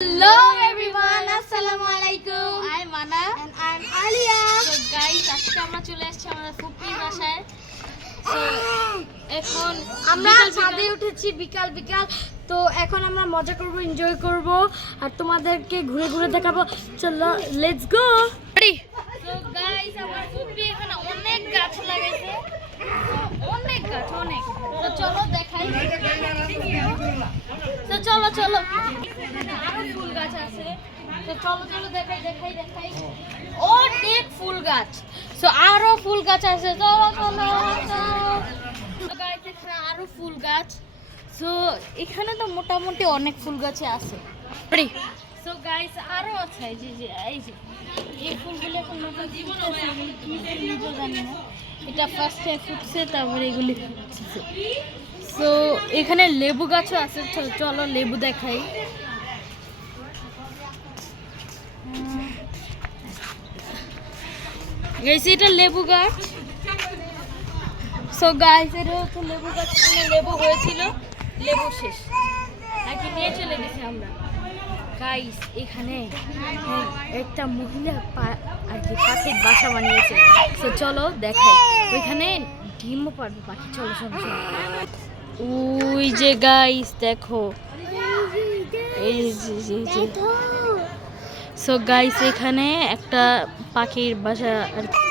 Hello everyone, Assalamualaikum. I'm Mana and I'm Alia. So guys, আজকে আমরা চলে আসছি আমাদের ফুপির বাসায়। So এখন আমরা ছাদে উঠেছি বিকাল তো এখন আমরা মজা করব, এনজয় করব আর তোমাদেরকে ঘুরে ঘুরে দেখাবো। চলো let's go. Ready? So guys, আমার ফুপি এখানে অনেক গাছ লাগাইছে। অনেক গাছ অনেক। তো চলো দেখাই। তো চলো আরো ফুল গাছ আছে। তো চলো দেখাই অনেক ফুল গাছ। সো আরো ফুল গাছ আছে। চলো গাইস, এখানে আরো ফুল গাছ। সো এখানে তো মোটামুটি অনেক ফুল গাছে আছে। সো গাইস আরো আছে এই যে এই ফুলগুলো এখন নতুন জীবন আছে, কি নিজেও জানি না। এটা ফার্স্টে ফুটছে, তারপরে এগুলি ফুটছে। সো এখানে লেবু গাছও আছে। চলো লেবু দেখাই। গাইস এটা লেবু গাছ। সো গাইস এটা হচ্ছে লেবু গাছ। এখানে লেবু হয়েছিল, লেবু শেষ, নাকি নিয়ে চলে গেছি আমরা। গাইস এখানে একটা মহিলা আর কি পাখির বাসা বানিয়েছে। তো চলো দেখাই। ওইখানে ডিমও পারবে পাখি। চলো ওই যে গাইস দেখো, এই যে সো গাইস এখানে একটা পাখির বাসা।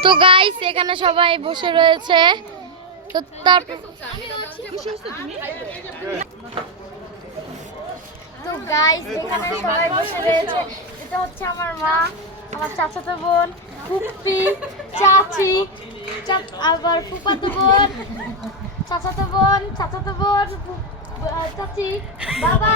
তো গাইস এখানে সবাই বসে রয়েছে। তো তারপর তো গাইস এখানে সবাই বসে রয়েছে। এটা হচ্ছে আমার মা, আমার চাচাতো বোন, ফুপি, চাচি, আবার ফুফাতো বোন, চাচাতো বোন, চাচি, বাবা।